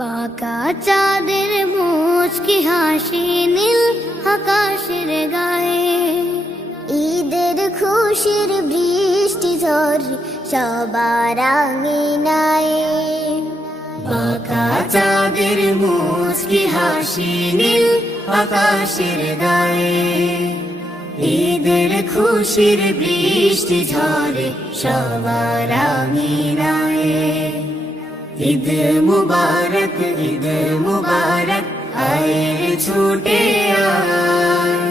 বাঁকা চাঁদের মুচকি হাসি নীল আকাশের গায়ে, ঈদের খুশির বৃষ্টি ঝরে সবার আঙিনায়। বাঁকা চাঁদের মুচকি হাসি নীল আকাশের গায়ে, ঈদের খুশির বৃষ্টি ঝরে সবার আঙিনায়। ঈদ মুবারক, ঈদ মুবারক, আয় রে ছুটে আয়,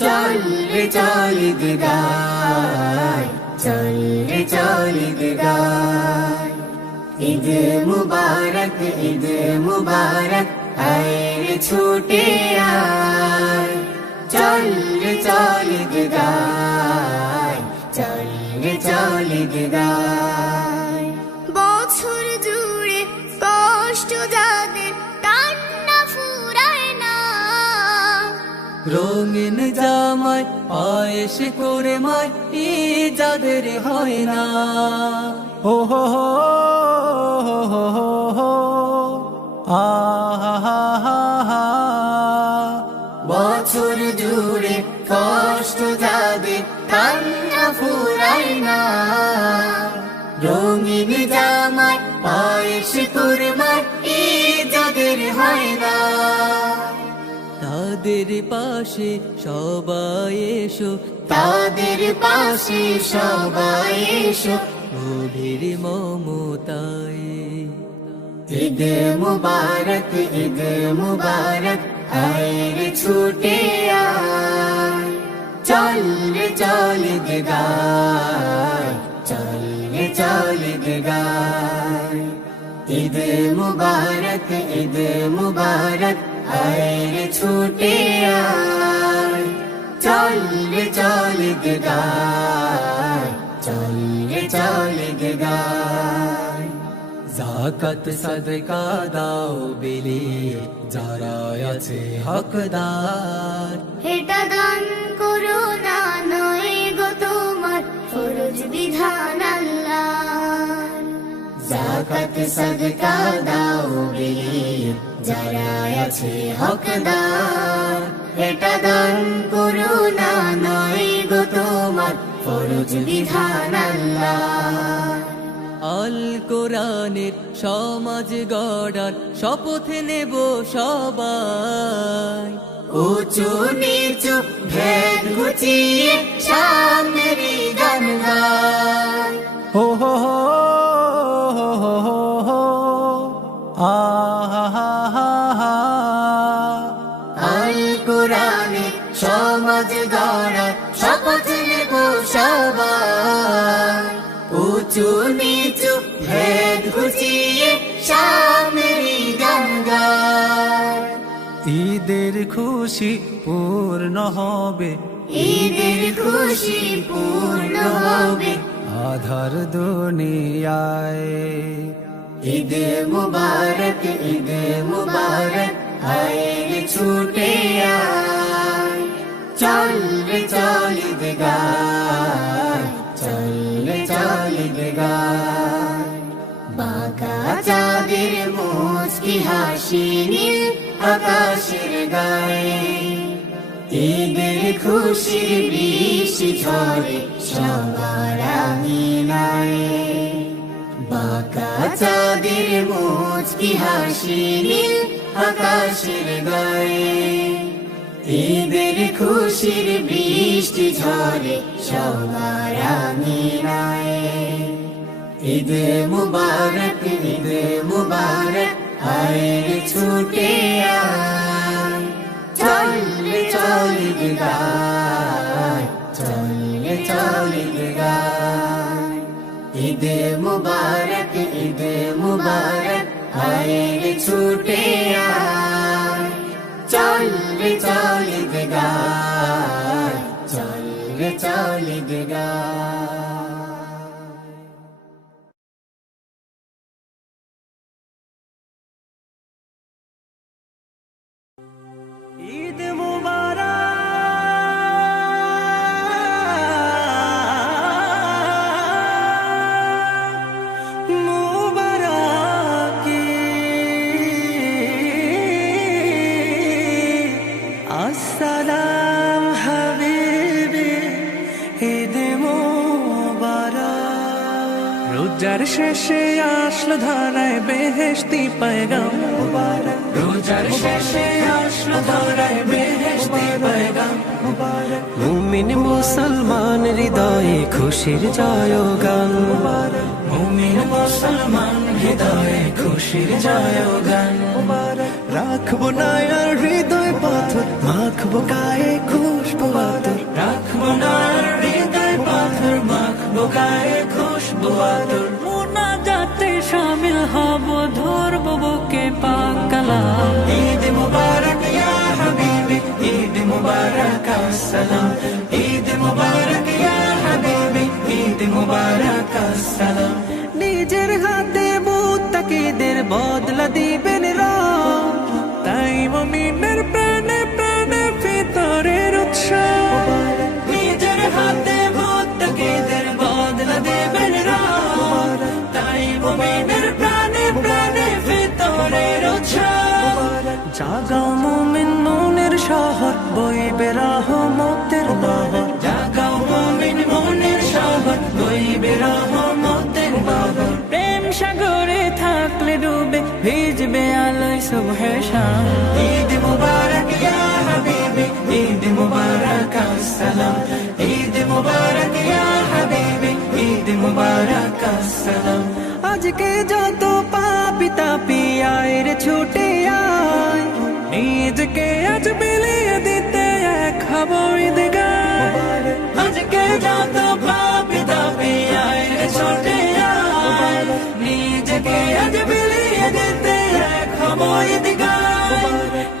চল রে চল ঈদ গায়, চল রে চল ঈদ গায়। ঈদ মুবারক, ঈদ মুবারক, আয় রে ছুটে আয়, চল রে চল ঈদ গায়, চল রে চল ঈদ গায়। বছর জুড়ে কষ্ট যাদের কান্না ফুরায় না, রঙিন জামায় পায়েস করে মায় যাদের হয় না। হো হো হো হো হো হো, আহা হা হা হা। বছর জুড়ে কষ্ট যাদের কান্না ফুরায় না, রঙিন জামায় পায়েস কুরমায় যাদের হয় না, তাদের পাশে সবাই এসো, তাদের পাশে সবাই এসো, গভীর মমতায়। ঈদ মুবারক, ঈদ মুবারক, আয় রে ছুটে আয়, চল রে চল ঈদ গায়, চল রে চল ঈদ গায়। ঈদ মুবারক, ঈদ মুবারক, আয় রে ছুটে আয়, চল রে চল ঈদ গায়, চল রে চল ঈদ গায়। যাকাত সাদকা দাও বিলি যারা আছে হকদার, এটা দান করো না নয় গো তোমার ফরজ বিধান আল্লাহ। যাকাত সাদকা দাও বিলি যারা আছে হকদার, এটা দান করো না নয় গো তোমার ফরজ বিধান আল্লাহ। আল কোরআনের সমাজ গড়ার শপথ নেব সবাই, উঁচু নিচু ভেদ ঘুচিয়ে সামনের গান গায়। হো হো হো হো হো হো, আহা হা হা হা। আল কোরআনে সমাজ গড়ার শপথ নেব সবাই, উঁচু নিচু ভেদ ঘুচিয়ে সামনের গান গায়। ঈদের খুশি পূর্ণ হবে, ঈদের খুশি পূর্ণ হবে, আধার দুনিয়ায়। ঈদ মুবারক, ঈদ মুবারক, আয় রে ছুটে আয়, চল রে চল ঈদ গায়, চল রে চল ঈদ গায়। বাঁকা চাঁদের মুচকি হাসি নীল আকাশের গায়ে, ঈদের খুশির বৃষ্টি ঝরে সবার আঙিনায়। বাঁকা চাঁদের মুচকি হাসি নীল আকাশের গায়ে, ঈদের খুশির বৃষ্টি ঝরে সবার আঙিনায়। ঈদ মুবারক, ঈদ মুবারক, আয় রে ছুটে আয়, চল রে চল ঈদ গায়, চল রে চল ঈদ গায়। ঈদ মুবারক, ঈদ মুবারক, আয় রে ছুটে আয়, চল রে চল ঈদ গায়, চল রে চল ঈদ গায়। ঈদ মুবারক, মুবারক শেষে আসলো ধরায় বেহেশতি পয়গাম মুবারক, রোজার শেষে আসলো ধরায় বেহেশতি পয়গাম মুবারক। মুমিন মুসলমান হৃদয়ে খুশির জয়গান মুবারক, মুমিন মুসলমান হৃদয়ে খুশির জয়গান মুবারক। রাখবো না আর হৃদয় পাথর, মাখবো গায়ে খুশবু আতর, রাখবো না আর হৃদয় পাথর, মাখবো গায়ে খুশবু আতর। মুনাজাতে শামিল হব, ধরবো বুকে পাক কালাম। ঈদ মুবারক ইয়া হাবিবি, ঈদ মুবারক আসসালাম, ঈদ মুবারক ইয়া হাবিবি, ঈদ মুবারক আসসালাম। নিজের হাতে মুত্তাকিদের বদলা দিবেন রব, তাই মুমিনের প্রাণে প্রাণে ফিতরের উৎসব। নিজের হাতে মুত্তাকিদের বদলা দিবেন রব, তাই মুমিনের প্রাণে প্রাণে ফিতরের উৎসব। জাগাও মুমিন মনের শহর, বইবে রহমতের বহর। জাগাও মুমিন মনের শহর, বইবে রহমতের বহর। প্রেম সাগরে থাকলে ডুবে, ভিজবে আলোয় সুবহে শাম। ঈদ মুবারক ইয়া হাবিবি, ঈদ মুবারক আসসালাম, ঈদ মুবারক ইয়া হাবিবি, ঈদ মুবারক আসসালাম। আজকে যত পাপী তাপী আয় রে ছুটে আয়, নিজকে আজ বিলিয়ে দিতে এক হব ঈদগাহ। আজকে যত পাপী তাপী আয় রে ছুটে আয়, নিজকে আজ বিলিয়ে দিতে এক হব ঈদগাহ।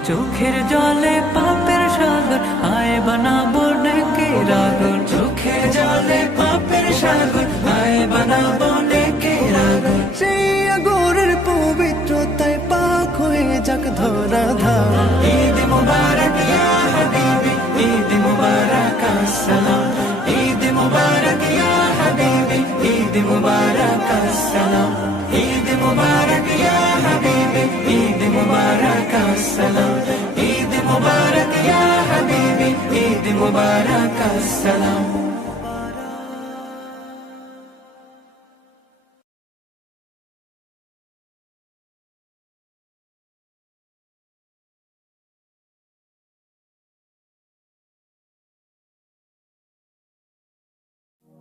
চোখের জলে পাপের সাগর, আয় বানাবো নেকির আগুন। চোখের জলে পাপের সাগর, আয় বানাবো নেকির আগুন। সেই আগুনের পবিত্রতায় পাক হয়ে যাক ধরা ধার। ঈদ মুবারক ইয়া হাবিবি, ঈদ মুবারক আসসালাম, ঈদ মুবারক ইয়া হাবিবি, ঈদ মুবারক আসসালাম, ঈদ মুবারক ইয়া হাবিবি, ঈদ মুবারক আসসালাম, ঈদ মুবারক ইয়া হাবিবি, ঈদ মুবারক আসসালাম।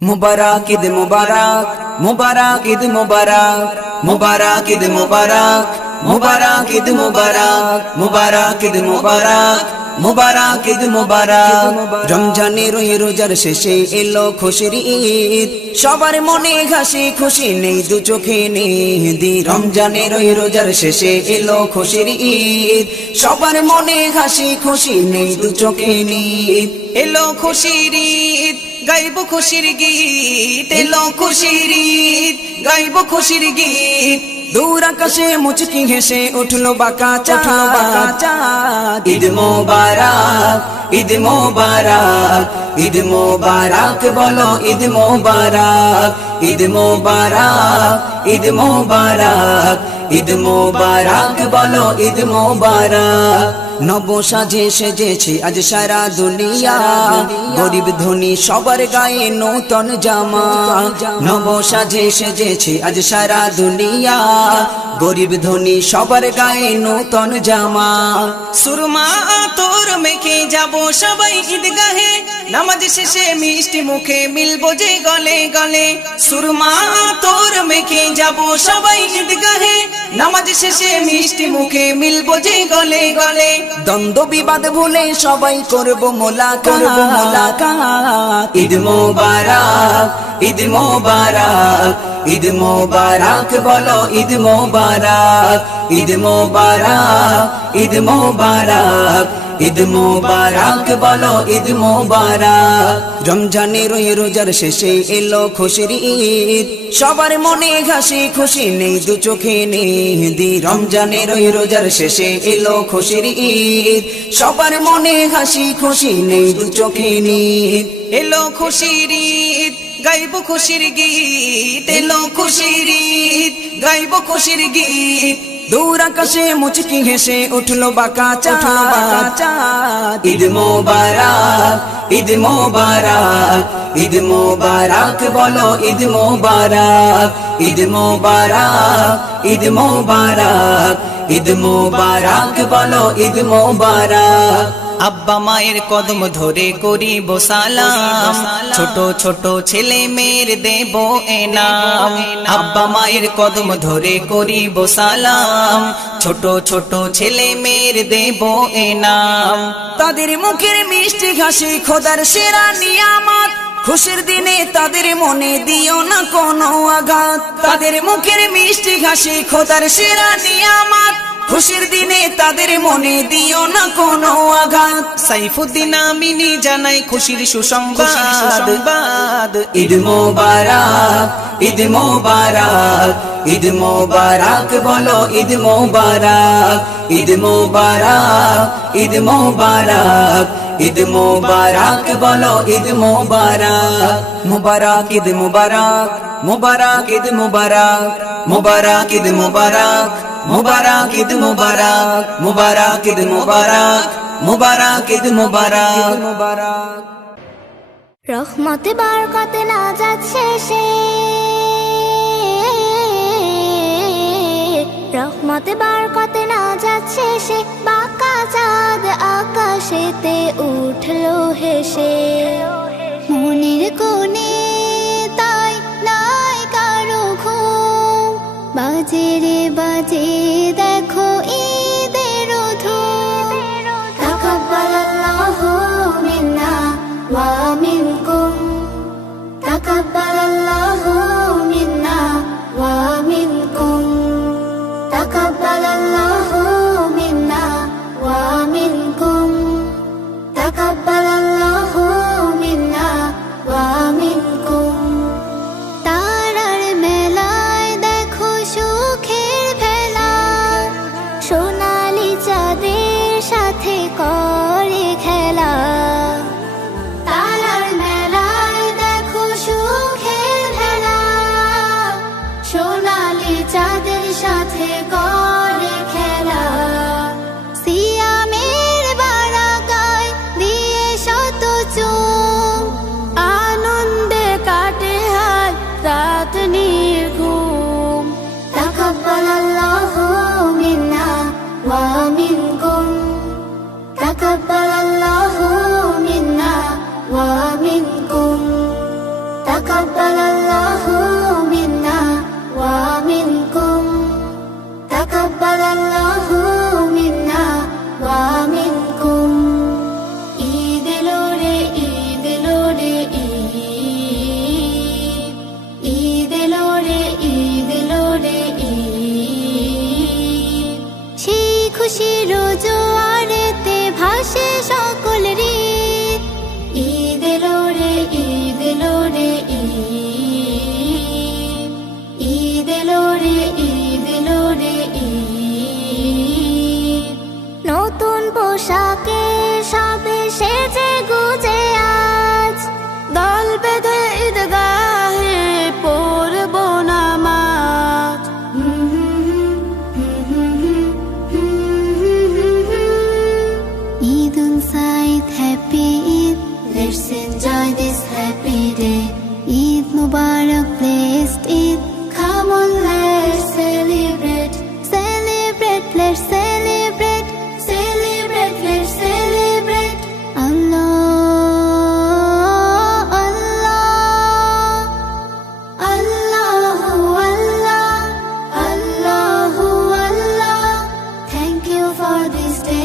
मुबारक ईद मुबारक, मुबारक ईद मुबारक, मुबारक ईद मुबारक, मुबारक ईद मुबारक, मुबारक ईद मुबारक, मुबारक ईद मुबारक। रमजानेर ওই রোজার শেষে এলো খুশির ঈদ, সবার মনে হাসি খুশি নেই দু চোখে নেদি। রমজানের ওই রোজার শেষে এলো খুশির ঈদ, সবার মনে হাসি খুশি নেই দু চোখে নিদ। এলো খুশির ঈদ, গাইব খুশির গীত, এলো খুশির ঈদ, গাইব খুশির গীত। দূর আকাশে মুচকি হেসে উঠলো বাঁকা চাঁদ। ঈদ মোবারক, ঈদ মোবারক, ঈদ মোবারক বলো ঈদ মোবারক, ঈদ মোবারক, ঈদ মোবারক, ঈদ মোবারক বলো ঈদ মোবারক। নব সাজে সেজেছে আজ সারা দুনিয়া, গরিব ধনী সবার গায়ে নূতন জামা। নব সাজে সেজেছে আজ সারা দুনিয়া, গরিব ধনী সবার গায়ে নূতন জামা। সুরমা তোর মেখে যাব সবাই ঈদগাহে, নামাজ শেষে মিষ্টি মুখে মিলবো যে গলে গলে। সুরমা তোর মেখে যাব সবাই ঈদগাহে, নামাজ শেষে মিষ্টি মুখে মিলবো যে গলে গলে। দ্বন্দ্ব বিবাদ ভুলে সবাই করব মোলাকাত। ঈদ মোবারক, ঈদ মোবারক, ঈদ মোবারক বলো ঈদ মোবারক, ঈদ মোবারক, ঈদ মোবারক, ঈদ মোবারক বলো ঈদ মোবারক। রমজানের ওই রোজার শেষে এলো খুশির ঈদ, সবার মনে হাসি খুশি নেই দু চোখে নেদি। রমজানের ওই রোজার শেষে এলো খুশির ঈদ, সবার মনে হাসি খুশি নেই দু চোখে নিদ। এলো খুশির ঈদ, গাইব খুশির গীত, এলো খুশির ঈদ, গাইব খুশির গীত। দূর আকাশে মুচকি হেসে উঠলো বাঁকা চাঁদ। ঈদ মোবারক, ঈদ মোবারক, ঈদ মোবারক বলো ঈদ মোবারক ঈদ মোবারক ঈদ মোবারক ঈদ মোবারক বলো ঈদ মোবারক আব্বা মায়ের কদম ধরে করিব সালাম ছোট ছোট ছেলে মেয়ের দেব এনাম আব্বা মায়ের কদম ধরে করিব সালাম ছোট ছোট ছেলে মেয়ের দেব এনাম তাদের মুখের মিষ্টি হাসি খোদার সেরা নিয়ামত খুশির দিনে তাদের মনে দিও না কোনো আঘাত তাদের মুখের মিষ্টি হাসি খোদার সেরা নিয়ামত খুশির দিনে তাদের মনে দিও না কোনো আঘাত সাইফুদ্দিন আমিনী জানাই খুশির সুসংবাদ ঈদ মোবারক ঈদ মোবারক ঈদ মোবারক বলো ঈদ মোবারক ঈদ মোবারক ঈদ মোবারক ঈদ মোবারক বলো ঈদ মোবারক মুবারক ঈদ মুবারক মুবারক ঈদ মুবারক মুবারক ঈদ মুবারক মুবারক ঈদ মুবারক মুবারক ঈদ মুবারক মুবারক ঈদ মুবারক রহমতে বরকতে নাজাত শেষে রহমতে বরকতে নাজাত শেষে বাঁকা চাঁদ আকাশেতে উঠলো হেসে মনের কোণে তাই নাই কারো ঘুম বাজে রে বাজে দেখো ঈদের ধুম তাকাব্বালাল্লাহু মিন্না ওয়া মিনকুম তাকাব্বালাল্লাহু মিন্না ওয়া মিনকুম তাকাব্বালাল্লাহু মিন্না ওয়া মিনকুম তাকাব্বালাল্লাহু মিন্না ওয়া মিনকুম তারার মেলায় দেখো সুখের ভেলা সোনালি চাঁদের সাথে করে খেলা তারার মেলায় দেখো সুখের ভেলা সোনালি চাঁদের সাথে করে খেলা সিয়ামের বারাকায় দিয়ে শত চুম আনন্দে কাটে হাত রাত নির্ঘুম তাকাব্বালাল্লাহু মিন্না ওয়া মিনকুম তাকাব্বালাল্লাহু মিন্না ওয়া মিনকুম তাকাব্বালাল্লাহু মিন্না ওয়া মিনকুম তাকাব্বালাল্লাহু মিন্না ওয়া মিনকুম ঈদ এলো রে ঈদ এলো রে ঈদ এলো রে ঈদ এলো রে সেই খুশির জোয়ারেতে ভাসে সকল হৃদ ঈদ এলো রে ঈদ এলো রে ঈদ এলো রে ঈদ এলো রে নতুন পোশাকে সবে সেজে গুজে আজ দল বেঁধে ঈদগাহে পড়ব নামাজ Eid on Said, happy Eid. Let's enjoy this happy day. Eid Mubarak, blessed Eid. Come on, let's celebrate. Celebrate, let's celebrate. Celebrate, let's celebrate. Allah, Allah, Allahu Allah, Allahu Allah. Thank you for this day.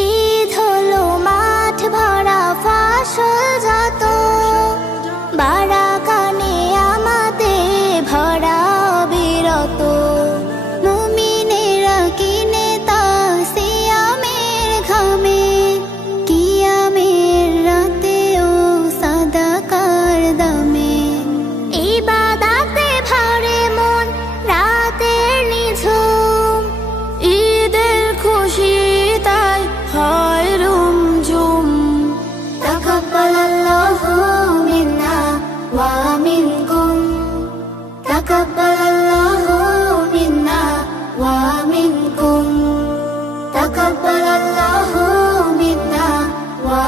Eid হলো মাঠ ভরা ফসল যত বারাকানে আমাদের ভরা বিরত মুমিনেরা কিনে তা সিয়ামের ঘামে কিয়ামের রাতেও সাদাকার দামে ইবাদাতে ভরে মন রাতের নিঝুম ঈদের খুশি তাই হয় রুমঝুম তাকাব্বালাল্লাহু মিন্না ওয়া মিনকুম তাকাব্বালাল্লাহু মিন্না ওয়া মিনকুম তাকাব্বালাল্লাহু মিন্না ওয়া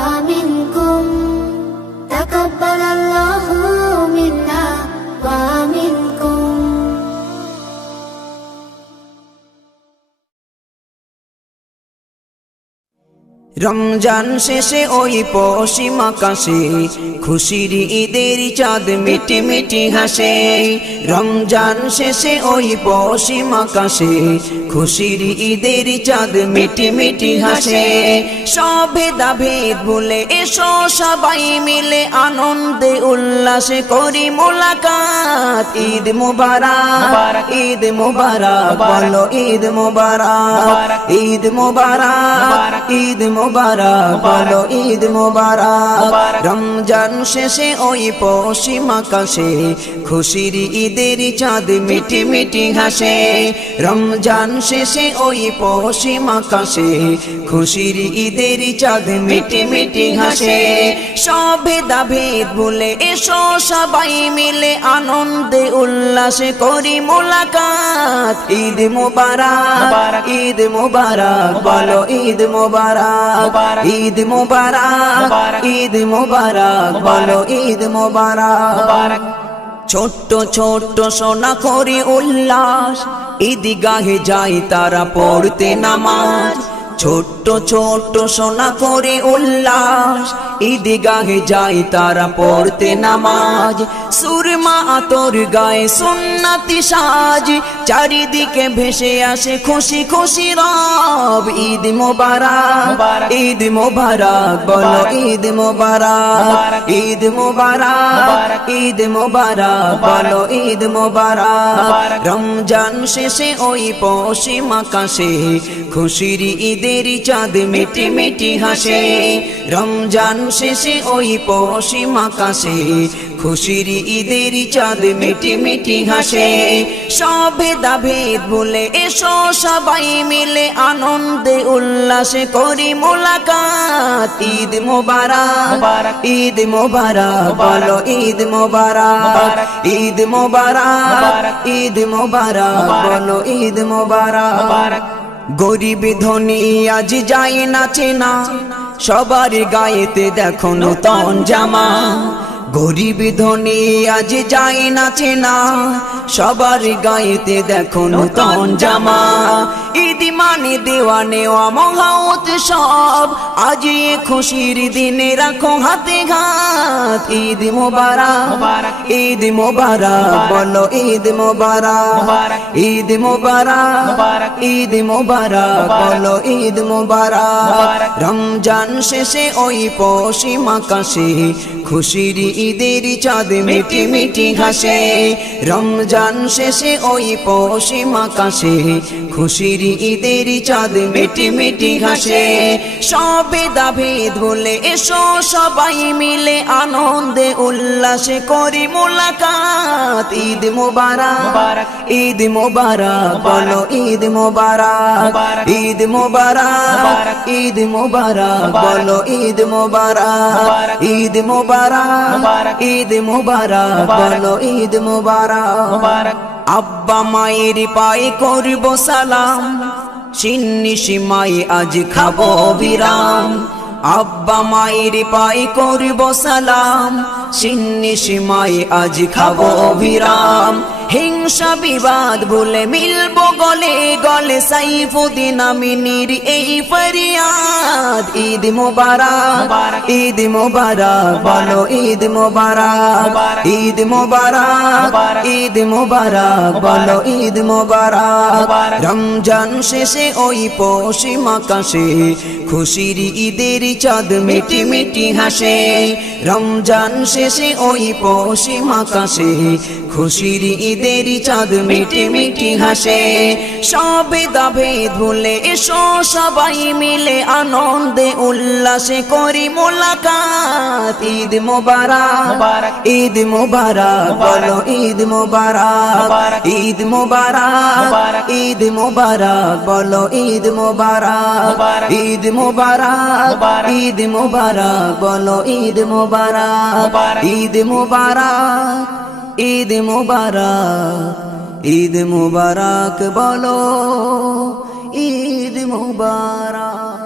রমজান শেষে ওই পশ্চিম আকাশে খুশির ঈদের চাঁদ মিটি মিটি হাসে। রমজান শেষে ওই পশ্চিম আকাশে খুশির ঈদের চাঁদ মিটি মিটি হাসে। সব ভেদাভেদ ভুলে এসো সবাই মিলে আনন্দে উল্লাসে করি মোলাকাত। ঈদ মুবারক ঈদ মুবারক বলো ঈদ মুবারক ঈদ মুবারক ঈদ মুবারক বলো ঈদ মুবারক। রমজান শেষে ওই পশ্চিম আকাশে খুশির ঈদের চাঁদ মিটি মিটি হাসে। রমজান শেষে ওই পশ্চিম আকাশে খুশির ঈদের চাঁদ মিটি মিটি হাসে। সব ভেদাভেদ ভুলে এসো সবাই মিলে আনন্দে উল্লাসে করি মোলাকাত। ঈদ মুবারক ঈদ মুবারক বলো ঈদ মুবারক ঈদ মুবারক ঈদ মুবারক বলো ঈদ মুবারক। ছোট্ট ছোট্ট সোনা করি উল্লাস ঈদগাহে যাই তারা পড়তে নামাজ। ছোট্ট ছোট্ট সোনা করে উল্লাস ঈদগাহে যাই তারা পড়তে নামাজ। সুরমা আতর গায়ে সুন্নতি সাজ চারিদিকে ভেসে আসে খুশি খুশি রব। ঈদ মুবারক ঈদ মুবারক বলো ঈদ মুবারক ঈদ মুবারক ঈদ মুবারক বলো ঈদ মুবারক। রমজান শেষে ওই পশ্চিম আকাশে খুশির ঈদের চাঁদ মিটি মিটি হাসে। রমজান শেষে ওই পশ্চিম আকাশে খুশির ঈদের চাঁদ মিটি মিটি হাসে। সব ভেদাভেদ ভুলে এসো সবাই মিলে আনন্দে উল্লাসে করি মোলাকাত। ঈদ মুবারক ঈদ মুবারক বলো ঈদ মুবারক ঈদ মুবারক ঈদ মুবারক বলো ঈদ মুবারক। গরিব ধনী আজ যায় নাচে না সবার গায়েতে দেখো নূতন জামা। গরিব ধনী আজ যায় নাচে না সবার গায়েতে দেখো নূতন জামা। ঈদ মানে দেওয়া নেওয়া মহা উৎসব আজ এ খুশির দিনে রাখো হাতে হাত। ঈদ মুবারক ঈদ মুবারক বলো ঈদ মুবারক ঈদ মুবারক ঈদ মুবারক বলো ঈদ মুবারক। রমজান শেষে ওই পশ্চিম আকাশে খুশির ঈদের চাঁদ মিটি মিটি হাসে। রমজান শেষে ওই পশ্চিম আকাশে খুশির ঈদের চাঁদ মিটি মিটি হাসে। সব ভেদাভেদ ভুলে এসো সবাই মিলে আনন্দে উল্লাসে করি মোলাকাত। ঈদ মুবারক ঈদ মুবারক বলো ঈদ মুবারক ঈদ মুবারক ঈদ মুবারক বলো ঈদ মুবারক ঈদ মুবারক ঈদ মুবারক বলো ঈদ মুবারক। আব্বা মায়ের পায়ে করব সালাম সিন্নি সীমায় আজ খাবো বিরাম। আব্বা মায়ের পায়ে করব সালাম সিন্নি সীমায় আজ খাবো বিরাম। হিংসা বিবাদ ভুলে মিলবো গলে গলে সাইফুদ্দিন আমিনীর এই ফরিয়াদ। ঈদ মুবারক ঈদ মুবারক বলো ঈদ মুবারক ঈদ মুবারক ঈদ মুবারক বলো ঈদ মুবারক। রমজান শেষে ওই পশ্চিম আকাশে খুশির ঈদের চাঁদ মিটি মিটি হাসে। রমজান শেষে ওই পশ্চিম আকাশে খুশির ঈদের চাঁদ মিটি মিটি হাসে। সব ভেদাভেদ ভুলে এসো সবাই মিলে আনন্দে উল্লাসে করি মোলাকাত। ঈদ মুবারক ঈদ মুবারক বলো ঈদ মুবারক ঈদ মুবারক ঈদ মুবারক বলো ঈদ মুবারক ঈদ মুবারক ঈদ মুবারক বলো ঈদ মুবারক ঈদ মুবারক ঈদ মুবারক ঈদ মুবারক বলো ঈদ মুবারক।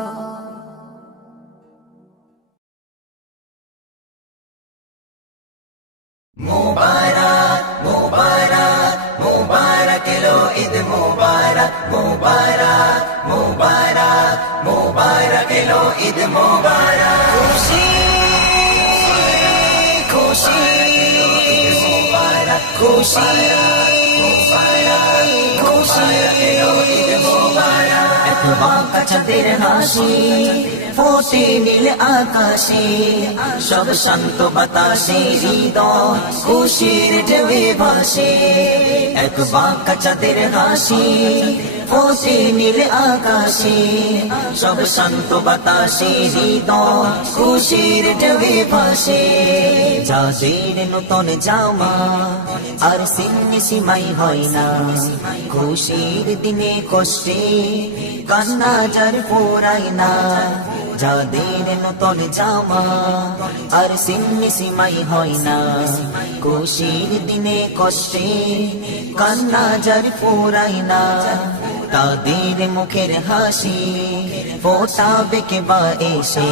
মুবারক মুবারক মুবারক এলো ঈদ মুবারক মুবারক মুবারক মুবারক এলো ঈদ মোবারক খুশি খুশি খুশি খুশি ঈদ মোবারক এক বাঁকা চাঁদের হাসি ফোটে নীল আকাশে সব শান্ত বাতাসে হৃদয় খুশির ঢেউয়ে ভাসে এক বাঁকা চাঁদের হাসি ফোটে নীল আকাশে সব শান্ত বাতাসে হৃদয় খুশির ঢেউয়ে ভাসে যাদের নতুন জামা আর সিন্নি সীমাই হয় না খুশির দিনে কষ্টে কান্না যার পোড়ায় না যাদের নতুন জামা আর সিন্নি সীমাই হয় না খুশির দিনে কষ্টে কান্না যার পোড়ায় না তাদের মুখের হাসি ফোটাবে কে বা এসে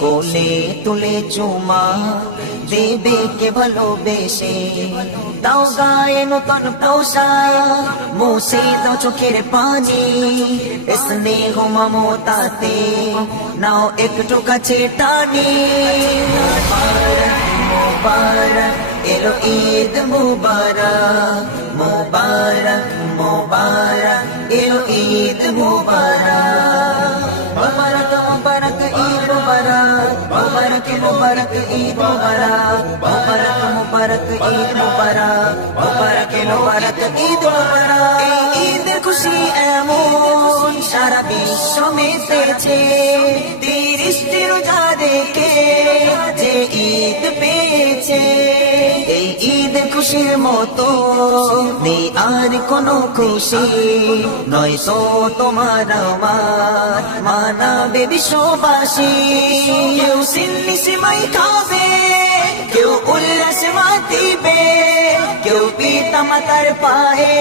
কোলে তুলে চুমা দেবে কে ভালোবেসে দাও গায়ে নতুন পোশাক মুছে দাও চোখের পানি স্নেহ মমতাতে নাও একটু কাছে টানি মুবারক এলো ঈদ মুবারক মুবারক মুবারক এলো ঈদ মুবারক মুবারক মুবারক ঈদ মুবারক মুবারক মুবারক ঈদ মুবারক মুবারক মুবারক ঈদ মুবারক মুবারক মুবারক ঈদ মুবারক এই ঈদের খুশি এমন সারা বিশ্ব মেতেছে 30টি রোজা রেখে যে ঈদ পেয়েছে এই ঈদ খুশির মতো নেই আর কোনো খুশি নয় তো তোমার আমার মানাবে বিশ্ববাসী কেউ সিন্নি সিমাই খাবে কেউ উল্লাস মাতিবে কেউ পিতা মাতার পায়ে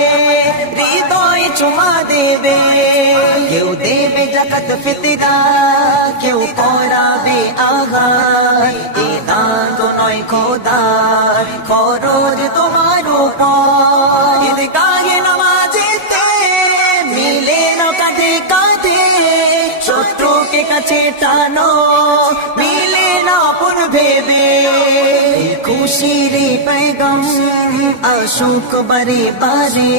হৃদয় চুমা দেবে কেউ দেবে জাকাত ফিতরা কেউ করাবে আঘাত এ দান তো নয় খোদার খরচ তোমার উপর ঈদ গায়ে নামাজেতে মিলে না কাঁধে কাঁধে শত্রুকে কাছে টানো মিলে না পুর ভেবে খুশির পেগম আসুক বারে বারে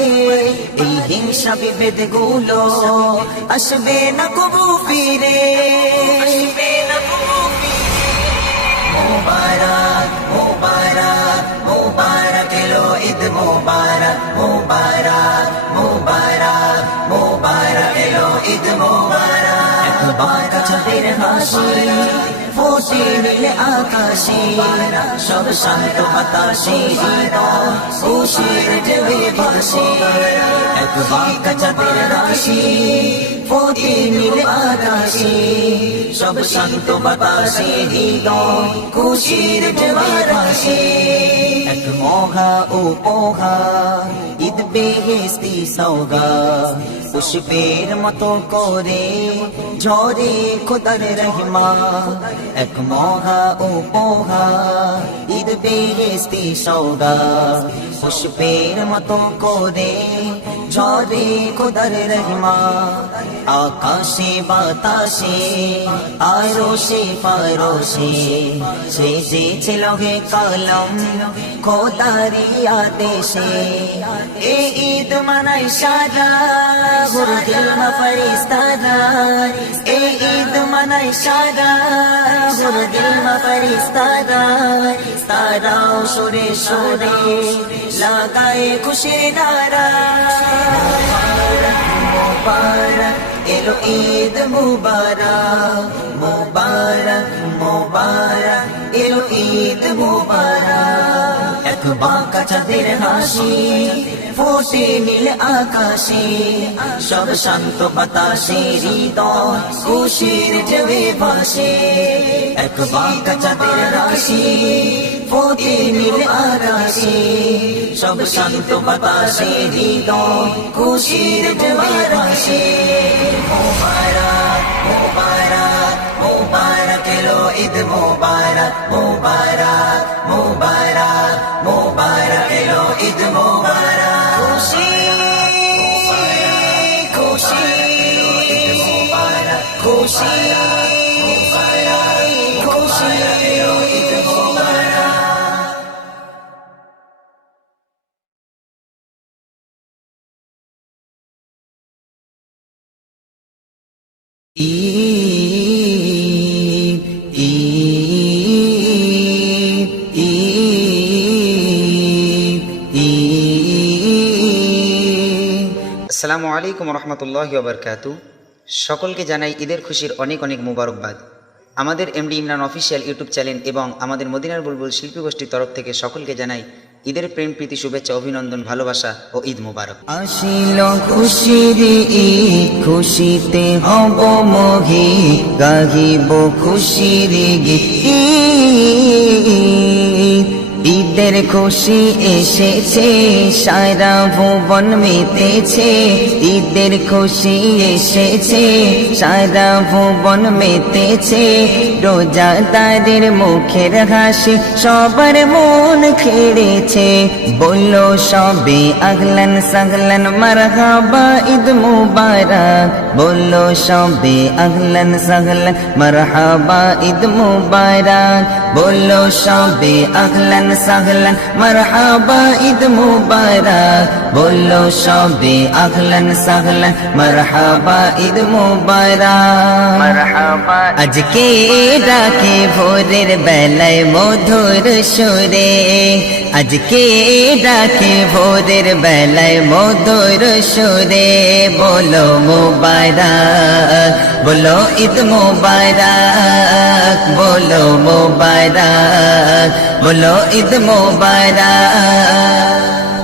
এই হিংসা বিভেদ গুলো আসবে না কবু ফিরে আসবে না কবু ফিরে মুবারক মুবারক মুবারক এলো ঈদ মুবারক মুবারক মুবারক মুবারক এলো ঈদ মুবারক এক বাঁকা চাঁদের হাসি ফোটে নীল আকাশে সব শান্ত বাতাসে হৃদয় খুশির ঢেউয়ে ভাসে এক বাঁকা চাঁদের হাসি ফোটে নীল আকাশে সব শান্ত বাতাসে হৃদয় খুশির ঢেউয়ে ভাসে এক মহা উপহার ঈদ বেহেশতি সওগাত পুষ্পের মতো করে ঝরে খোদার রহমান এক মহা উপহার ঈদ বেহেশতি সওগাত পুষ্পের মতো করে ঝরে খোদার রহমান আকাশে বাতাসে আরশে ফারশে সেজেছে লৌহে কলম খোদারি আদেশে এ ঈদ মানাই সারা গুরদিল মা ফরিস্তারা এ ঈদ মানাই সারা গুরদিল মা ফরিস্তারা তারাও সুরে সুরে লাগায়ে খুশি নারা মুবারক এলো ঈদ মুবারক মুবারক মুবারক এলো ঈদ মুবারক এক বাঁকা চাঁদের হাসি ফোটে নীল আকাশে সব শান্ত বাতাসে হৃদয় খুশির ঢেউয়ে ভাসে এক বাঁকা চাঁদের হাসি ফোটে নীল আকাশে সব শান্ত বাতাসে হৃদয় খুশির ঢেউয়ে ভাসে মুবারক মুবারক মুবারক এলো ঈদ মুবারক মুবারক মুবারক মুবারক এলো ঈদ মুবারক খুশি খুশি ঈদ মুবারক খুশি ঈদ ঈদ ঈদ ঈদ। আসসালামু আলাইকুম রহমতুল্লাহি ওয়া বারাকাতুহু। সকলকে জানাই ঈদের খুশির অনেক অনেক মুবারকবাদ। আমাদের MD Imran official YouTube channel এবং আমাদের মদিনার বুলবুল শিল্পী গোষ্ঠীর তরফ থেকে সকলকে জানাই ঈদের প্রেম প্রীতি শুভেচ্ছা অভিনন্দন ভালোবাসা ও ঈদ মুবারক। আসিল খুশির ঈদ, খুশিতে হব মহি, গাহিব খুশির গীত। ঈদের খুশি এসেছে, সারা ভুবন মেতেছে। ঈদের খুশি এসেছে, সারা ভুবন মেতেছে। রোজাদারের মুখের হাসি সবার মন খেড়েছে। বললো সবে আগলান সাগলান মারহাবা ঈদ মুবারক। বললো সবে আগলান সাগলান মারহাবা ঈদ মুবারক। বললো সবে আগলান সাগলান মারহাবা ঈদ মুবারক। বললো সবে আগলান সাগলান মারহাবা ঈদ মুবারক। মারহাবা আজকে ডাকে ভোরের বেলায় মধুর সুরে। আজকে ডাকে ভোরের বেলায় মধুর সুরে। বলো মুবারক, বলো ঈদ মুবারক। বলো মুবারক, বলো ঈদ মুবারক।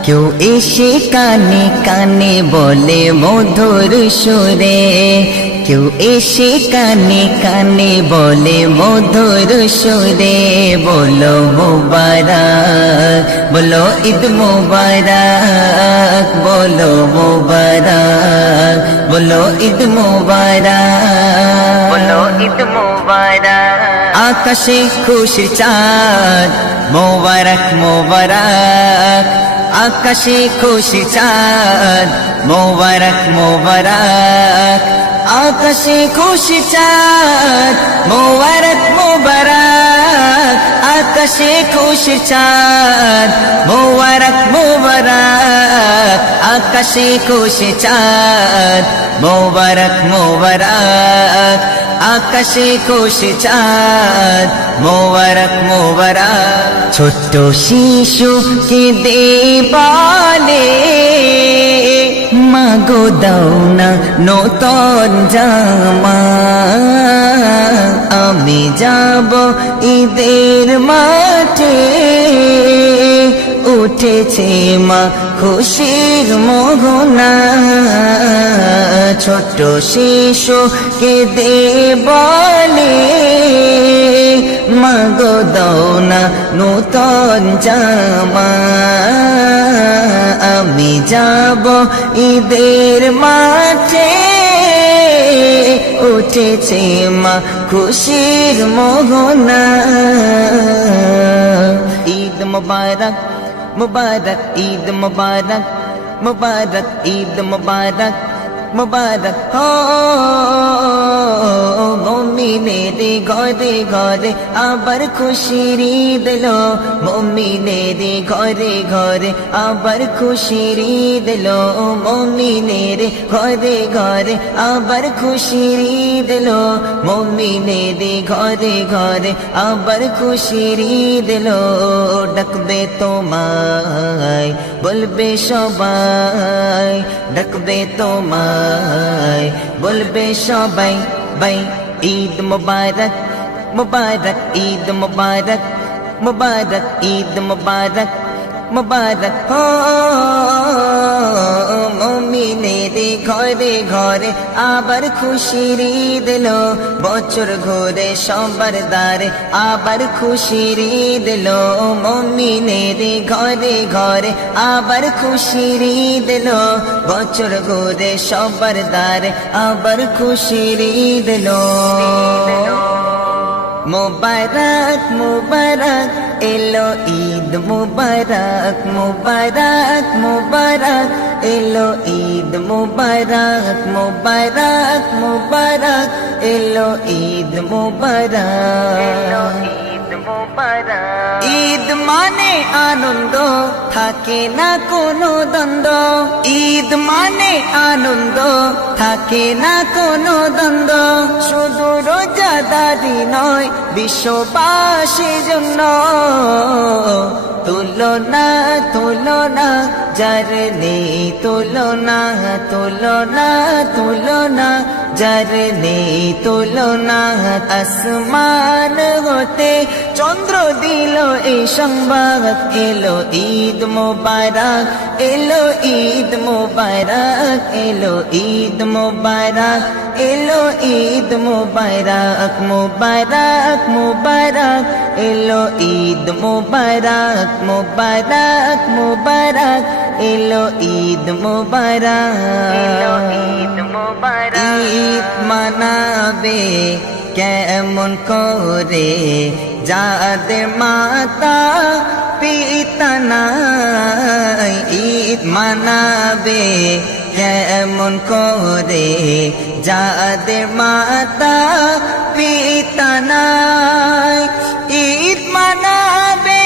কেউ এসে কানে কানে বলে মধুর সুরে। কেউ এসে কানে কানে বলে মধুর সুরে। বলো মুবারক, বলো ঈদ মুবারক। বলো মুবারক, বলো ঈদ মুবারক। বলো ঈদ মুবারক। আকাশে খুশির চাঁদ মোবারক মোবারক। আকাশে খুশির চাঁদ মোবারক মোবারক। আকাশে খুশির চাঁদ মোবারক মোবারক। আকাশে খুশির চাঁদ মোবারক মোবারক। আকাশে খুশির চাঁদ মোবারক মোবারক। আকাশে খুশির চাঁদ মোবারক মোবারক। ছোট্ট শিশু কেঁদে বলে মাগো দাও না নতুন জামা। আমি যাব ঈদের মাঠে, উঠেছে মা খুশির মোহনা। ছোট্ট শিশু কেঁদে বলে মাগো দাও না নতুন জামা। আমি যাব ঈদের মাঠে, উঠেছে মা খুশির মোহনা। ঈদ মুবারক মুবারক ঈদ মুবারক মুবারক ঈদ মুবারক মুবারক। হো মুমিনের ঘরে ঘরে আবার খুশির ঈদ এলো। মুমিনের ঘরে ঘরে আবার খুশির ঈদ এলো। মুমিনের ঘরে ঘরে আবার খুশির ঈদ এলো। মুমিনের ঘরে ঘরে আবার খুশির ঈদ এলো। ডাকবে তোমায় বলবে সবাই, ডাকবে তোমায় বলবে সবাই। বাই ঈদ মুবারক মুবারক ঈদ মুবারক মুবারক ঈদ মুবারক মুবারক। হো মুমিনের ঘরে ঘরে আবার খুশির ঈদ এলো। বছর ঘুরে সবার দ্বারে আবার খুশির ঈদ এলো। মুমিনের ঘরে ঘরে আবার খুশির ঈদ এলো। বছর ঘুরে সবার দ্বারে আবার খুশির ঈদ এলো। মুবারক মুবারক এলো ঈদ মুবারক মুবারক মুবারক এলো ঈদ মুবারক মুবারক মুবারক এলো ঈদ মুবারক। ঈদ মানে আনন্দ, থাকে না কোনো দ্বন্দ্ব। ঈদ ঈদ মানে আনন্দ, থাকে না কোনো দ্বন্দ্ব, শুধু রোজাদারি নয় বিশ্ববাসীর জন্য। তুলনা তুলনা যার নেই তুলনা, তুলনা তুলনা যার নেই তুলনা। আসমান হতে চন্দ্র দিল এই সংবাদ, এলো ঈদ মোবারক, এলো ঈদ মোবারক, এলো ঈদ মোবারক, এলো ঈদ মোবারক, মোবারক মোবারক, এলো ঈদ মোবারক, মোবারক মোবারক, এলো ঈদ মোবারক, এলো ঈদ মোবারক। ঈদ মানাবে কেমন করে যাদের মাতা পিতা নাই, ঈদ মানাবে কেমন করে যাদের মাতা পিতা নাই, ঈদ মানাবে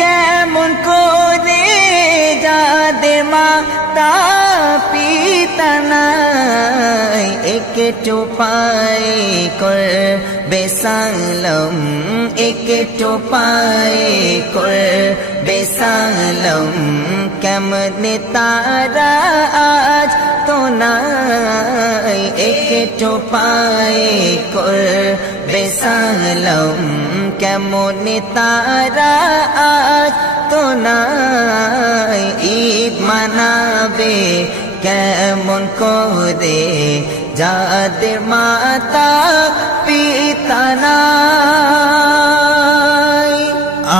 কেমন করে যাদের মাতা পিতা নাই। একটু পায়ে করবে সালাম, একটু পায়ে করবে সালাম, কেমনে তারা আজ তো নাই। একটু পায়ে করবে সালাম, কেমনে তারা আজ তো নাই। ঈদ মানাবে কেমন করে যাদের মাতা পিতা নাই।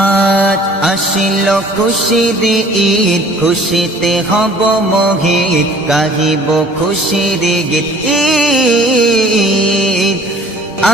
আজ আসিল খুশির ঈদ, খুশিতে হব মোহিত, গাহিব খুশির গীত। ঈদ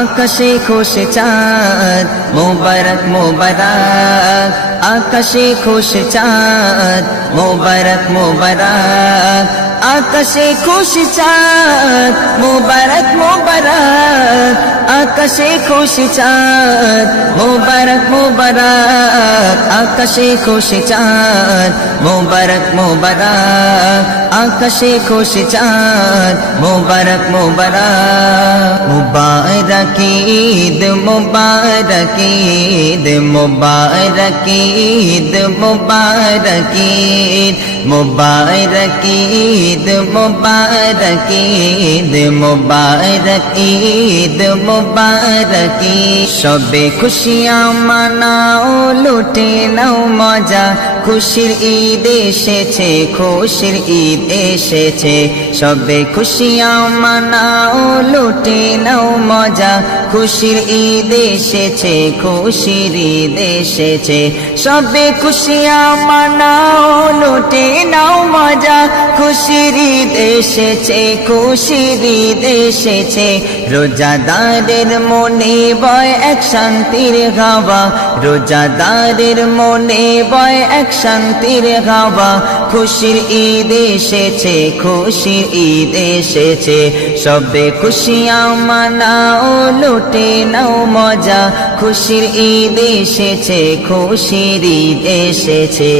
আকাশে খুশি চাঁদ মোবারক মোবারক, আকাশে খুশি চাঁদ মোবারক মোবারক, আকাশে খুশি চাঁদ মোবারক মোবারক, আকাশে খুশি চাঁদ মোবারক মোবারক, আকাশে খুশি চাঁদ মোবারক মোবারক, আকাশে খুশি চাঁদ মোবারক মোবারক। মুবারক ঈদ মুবারক ঈদ, মুবারক ঈদ মুবারক ঈদ, মুবারক ঈদ মুবারক ঈদ, মুবারক ঈদ মুবারক ঈদ। সবে খুশিয়াঁ মানাও লুটে নাও মজা, খুশির ঈদ এসেছে, খুশির ঈদ এসেছে। সবে খুশিয়াঁ মানাও লুটে নাও মজা, খুশির ঈদ এসেছে, খুশির ঈদ এসেছে। সবে খুশিয়াঁ মানাও লুটে নাও মজা, খুশির ঈদ এসেছে, খুশির ঈদ এসেছে। রোজাদারের মনে বয় এক শান্তির হাওয়া, রোজাদারের মনে বয় এক শান্তির হাওয়া। খুশির ঈদ এসেছে, খুশির ঈদ এসেছে। সবে খুশিয়াঁ মানাও লুটে নাও মজা, খুশির ঈদ এসেছে, খুশির ঈদ এসেছে।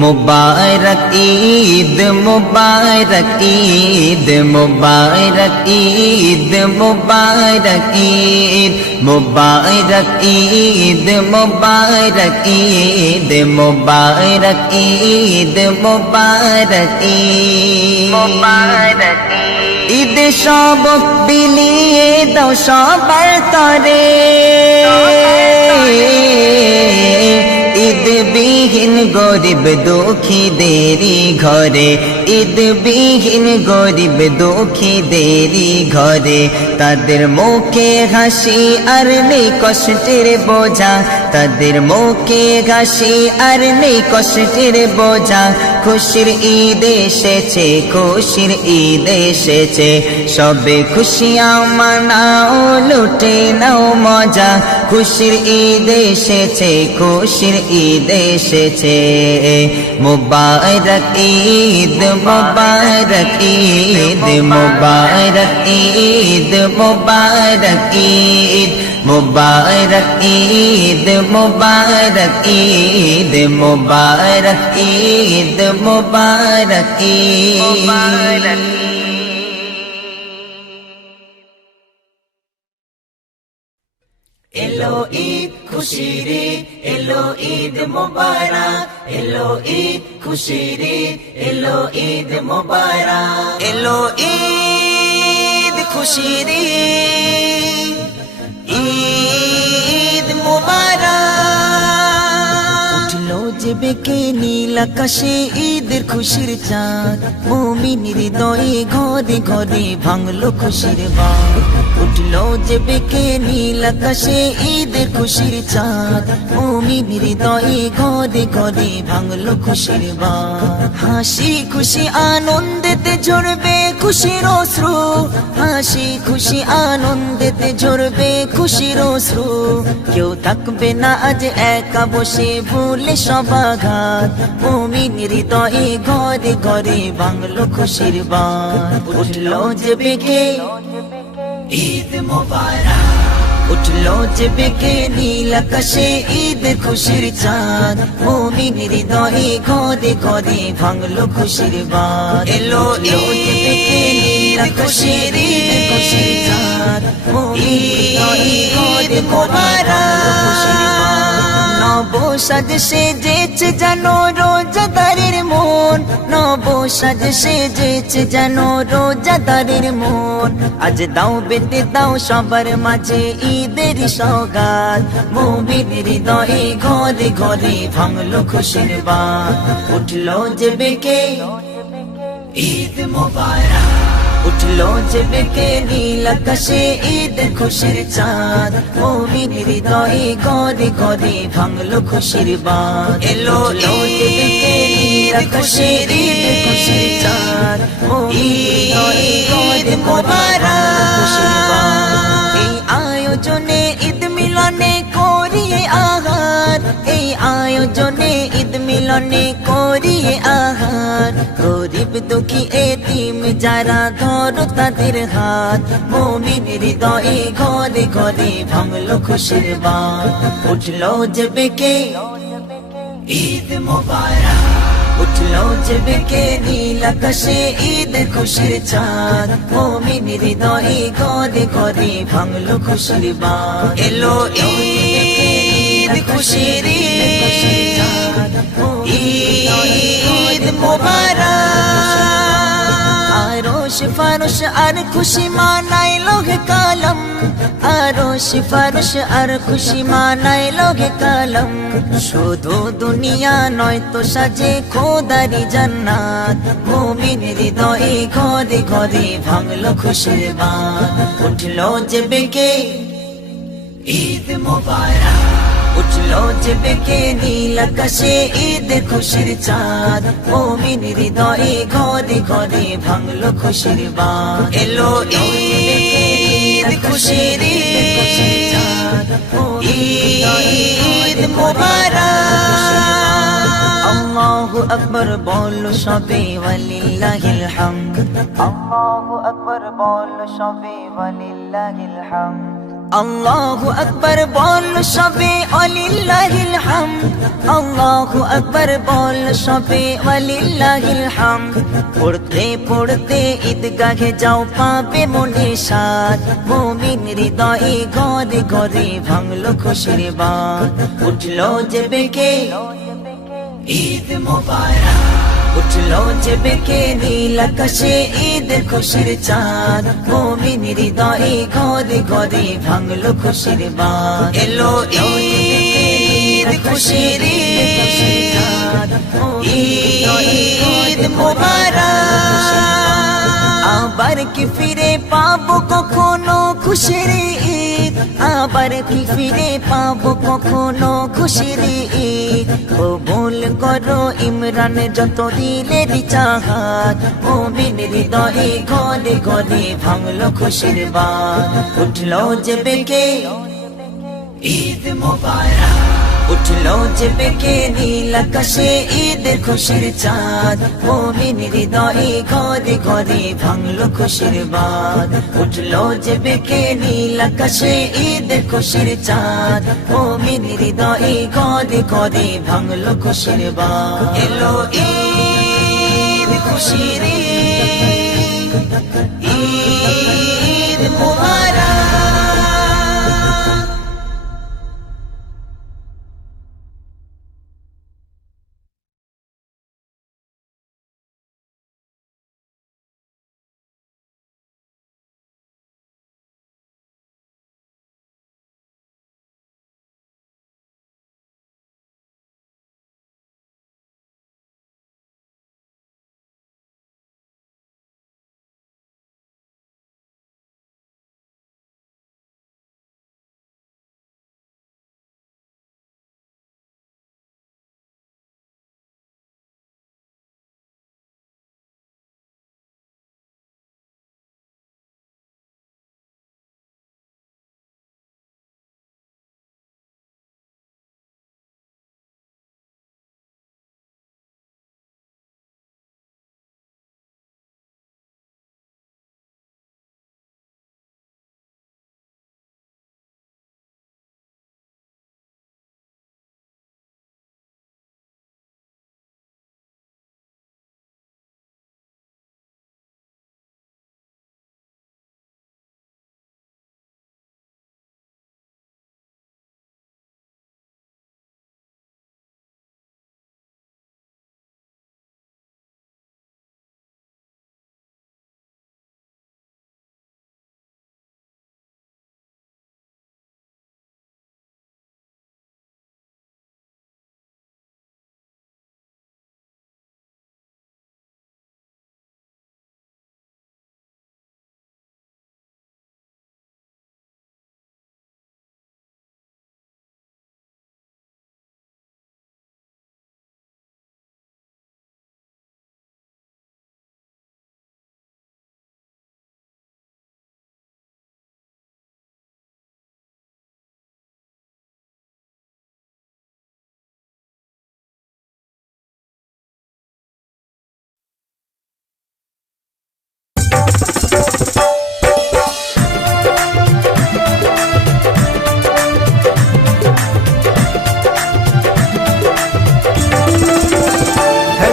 মুবারক ঈদ মুবারক ঈদ, মুবারক ঈদ মুবারক ঈদ, মুবারক ঈদ মুবারক ঈদ, মুবারক ঈদ মুবারক ঈদ, মুবারক ঈদ। সব বিলিয়ে দাও সবার তরে, ঈদ বিহীন গরিব দুঃখীদেরই ঘরে, ঈদ বিহীন গরিব দুঃখীদেরই ঘরে। তাদের মুখে হাসি আর নেই কষ্টের বোঝা, তাদের মুখে হাসি আর নেই কষ্টের বোঝা। খুশির ঈদ এসেছে, খুশির ঈদ এসেছে। সবে খুশিয়াঁ মানাও লুটে নাও মজা, খুশির ঈদ এসেছে, খুশির ঈদ এসেছে। মুবারক ঈদ মুবারক ঈদ, মুবারক ঈদ মুবারক ঈদ, মুবারক ঈদ মুবারক ঈদ মুবারক ঈদ মুবারক ঈদ। এলো ঈদ খুশির ঈদ, এলো ঈদ মুবারক, এলো ঈদ খুশির ঈদ, এলো ঈদ মুবারক, এলো ঈদ খুশির ঈদ, ঈদ মুবারক। উঠলো যে বেকে নীল আকাশে ঈদের খুশির চাঁদ, মুমিন হৃদয়ে ঘরে ঘরে ভাঙলো খুশির বাঁধ। উঠলো যে বেকে নীল আকাশে ঈদের খুশির চাঁদ, মুমিন হৃদয়ে ঘরে ঘরে ভাঙলো খুশির বাঁধ। হাসি খুশি আনন্দেতে ঝরবে খুশির অশ্রু, হাসি খুশি আনন্দেতে ঝরবে খুশির অশ্রু। কেউ থাকবে না আজ একা বসে ভুলে সব আঘাত, মুমিন হৃদয়ে ঘরে ঘরে ভাঙলো খুশির বাঁধ। উঠলো যে বেকে ঈদ মুবারক, উঠলো যে বেকে নীল আকাশে ঈদের খুশির চাঁদ, মুমিন হৃদয়ে ঘরে ঘরে ভাঙলো খুশির বাঁধ। এলো ঈদ নীল আকাশে ঈদের খুশির চাঁদ, মুমিন হৃদয়ে ঘরে মুবারক খুশির বাঁধ। নব সাজ সেজেছে জানো রোজাদারের মন, নব সাজ সেজেছে জানো রোজাদারের মন। আজ দাও বেতে দাও সবার মাঝে ঈদের সওগাত, মুমিন হৃদয়ে ঘরে ঘরে ভাঙলো খুশির বাঁধ। উঠলো যে বেকে ঈদ মুবারক, উঠলো যে বেকে নীল আকাশে ঈদের খুশির চাঁদ, মুমিন হৃদয়ে ঘরে ঘরে ভাঙলো খুশির বাঁধ। এলো যে বেকে নীল আকাশে ঈদের খুশির চাঁদ, মুমিন হৃদয়ে ঘরে মুবারক খুশির বাঁধ। এই আয়োজনে ঈদ মিলনে করিয়ে আহার, এই আয়োজনে ঈদ মিলনে করিয়ে আহার। গরিব দুঃখী এতিম যারা ধরো তাদের হাত, মুমিন হৃদয়ে ঘরে ঘরে ভাঙলো খুশির বাঁধ। উঠলো যে বেকে ঈদ মুবারক, উঠলো যে বেকে নীল আকাশে ঈদের খুশির চাঁদ, মুমিন হৃদয়ে ঘরে ঘরে ভাঙলো খুশির বাঁধ। এলো ঈদ খুশির ঈদ, ঈদ মুবারক। আরশ ফারশ আর খুশি মানাইলো হে কালম, আরশ ফারশ আর খুশি মানাইলো হে কালম। শুধু দুনিয়া নয় তো সাজে খোদারি জান্নাত, মুমিন হৃদয়ে ঘরে ঘরে ভাঙলো খুশির বাঁধ। উঠলো যে বেকে ঈদ মুবারক, উঠলো যে বেকে নীল আকাশে ঈদের খুশির চাঁদ, মুমিন হৃদয়ে ঘরে ঘরে ভাঙলো খুশির বাঁধ। এলো ঈদ খুশির ঈদ, ঈদ মুবারক। আল্লাহু আকবার বলো সবে ওয়ালিল্লাহিল হামদ, আল্লাহু আকবার বলো সবে ওয়ালিল্লাহিল হামদ। আল্লাহু আকবার বলো সবে ওয়ালিল্লাহিল হামদ, আল্লাহু আকবার বলো সবে ওয়ালিল্লাহিল হামদ। পড়তে পড়তে ঈদগাহে যাও পাবে মনে শাদ, মুমিন হৃদয়ে ঘরে ঘরে ভাঙলো খুশির বাঁধ। উঠলো যে বেকে ঈদ মুবারক, উঠলো যে বেকে নীল আকাশে ঈদের খুশির চাঁদ, মুমিন হৃদয়ে ঘরে ঘরে ভাঙলো খুশির বাঁধ। এলো ঈদ খুশির ঈদ, ঈদ মুবারক। আবার কি ফিরে পাবো কখনো খুশির ঈদ, আবার কি ফিরে পাবো কখনো খুশির ঈদ। কবুল করো ইমরান যত দিলের চাহাত, মুমিন হৃদয়ে ঘরে ঘরে ভাঙলো খুশির বাঁধ। উঠলো যে বেকে ঈদ মুবারক, উঠলো যে বেঁকে নীল আকাশে ঈদের খুশির চাঁদ, মুমিন হৃদয়ে ঘরে ঘরে ভাঙলো খুশির বাঁধ। উঠলো যে বেঁকে নীল আকাশে ঈদের খুশির চাঁদ, মুমিন হৃদয়ে ঘরে ঘরে ভাঙলো খুশির বাঁধ। এলো ঈদ খুশির ঈদ মুবারক।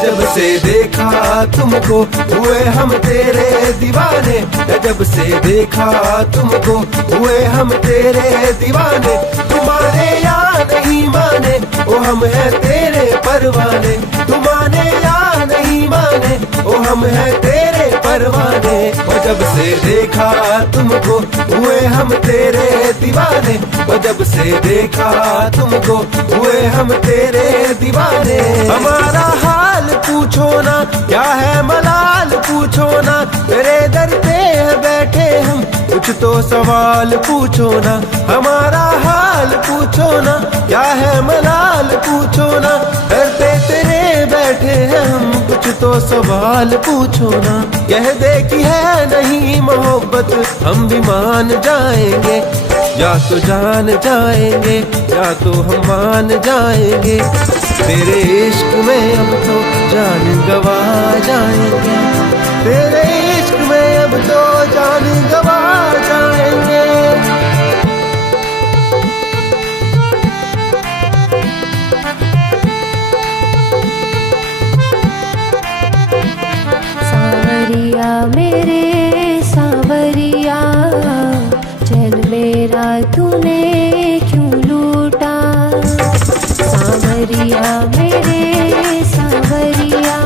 जब से देखा तुमको हुए हम तेरे दीवाने, जब से देखा तुमको हुए हम तेरे दीवाने। तुम्हारे या नहीं माने ओ हम हैं तेरे परवाने, तुम्हारे या नहीं माने ओ हम हैं तेरे परवाने। और जब से देखा तुमको हुए हम तेरे दीवाने, और जब से देखा तुमको हुए हम तेरे दीवाने। हमारा हाल पूछो ना क्या है मलाल पूछो ना, तेरे दर पे है बैठे हम कुछ तो सवाल पूछो ना। हमारा हाल पूछो ना क्या है मलाल पूछो ना, दर पे तेरे बैठे हैं हम कुछ तो सवाल पूछो ना। कह दे कि है नहीं मोहब्बत हम भी मान जाएंगे, या तो जान जाएंगे या तो हम मान जाएंगे। तेरे इश्क में अब तो जान गवा जाएंगे, तेरे इश्क में अब तो जान गवा जाएंगे। सावरिया मेरे सावरिया, चल मेरा तूने क्यों लूटा। सावरिया मेरे सावरिया,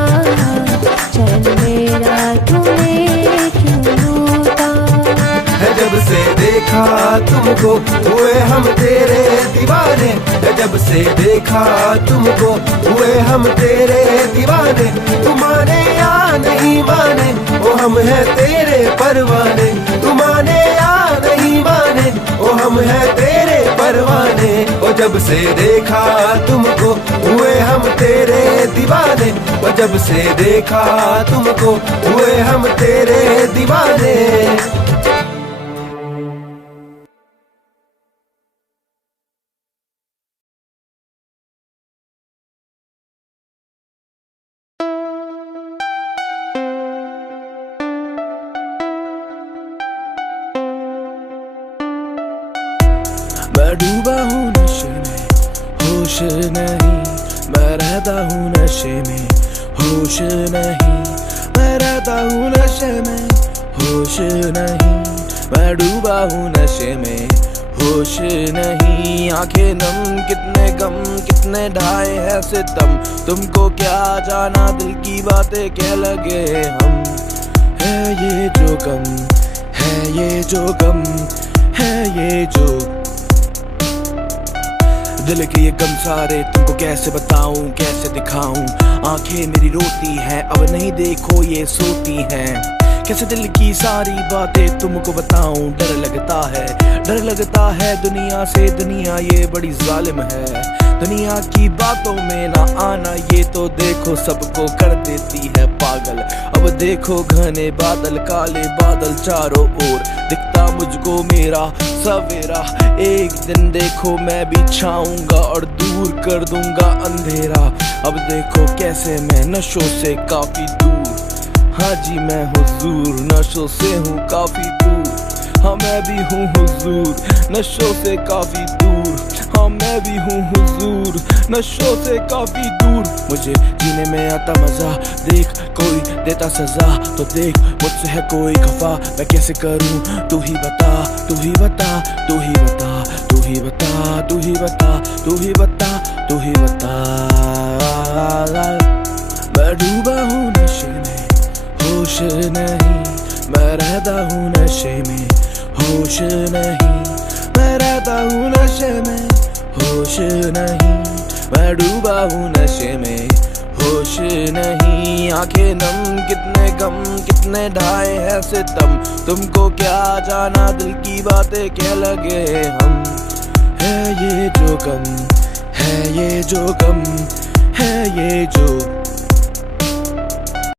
चल मेरा तूने क्यों लूटा। जब से देखा तुमको हुए हम तेरे दीवाने, जब से देखा तुमको हुए हम तेरे दीवाने। तुम्हारे या नहीं माने ओ हम हैं तेरे परवाने, तुम्हारे या नहीं माने ओ हम हैं तेरे परवाने। और जब से देखा तुमको हुए हम तेरे दीवाने, और जब से देखा तुमको हुए हम तेरे दीवाने। मैं डूबा हूँ नशे में, होश नहीं, मैं रहता हूँ नशे में, होश नहीं, मैं रहता हूँ नशे में, होश नहीं, मैं डूबा हूँ नशे में, होश नहीं। आंखें नम, कितने गम, कितने ढाए हैं सितम, तुमको क्या जाना दिल की बातें कह लगे हम। है ये जो गम, है ये जो गम, है ये जो दिल के ये गम सारे तुमको कैसे बताऊं, कैसे दिखाऊं। आंखें मेरी रोती हैं, अब नहीं देखो ये सोती हैं। कैसे दिल की सारी बातें तुमको बताऊं। डर लगता है दुनिया से, दुनिया ये बड़ी जालिम है। दुनिया की बातों में ना आना, ये तो देखो सबको कर देती है पागल। अब देखो घने बादल, काले बादल चारों ओर, दिखता मुझको मेरा सवेरा। एक दिन देखो मैं भी छाऊंगा और दूर कर दूंगा अंधेरा। अब देखो कैसे मैं नशों से काफी दूर, हाँ जी मैं हुजूर नशों से हूँ काफी दूर। हाँ मैं भी हूँ हुजूर नशों से काफी दूर, हाँ मैं भी हूँ हुजूर नशों से काफी दूर। मुझे जीने में आता मजा, देख कोई देता सजा, तो देख मुझसे है कोई खफा, मैं कैसे करूँ तू ही बता, तू ही बता, तू ही बता, तू ही बता, तू ही बता, तू ही बता, तू ही बता। मैं डूबा हूँ नशे में, होश नहीं, मैं रहता हूँ नशे में, होश नहीं, मैं रहता हूँ नशे में, होश नहीं, मैं डूबा हूँ नशे में, होश नहीं। आंखें नम, कितने गम, कितने ढाए हैं सितम, तुमको क्या जाना दिल की बातें कह लगे हम। है ये जो गम, है ये जो गम, है ये जो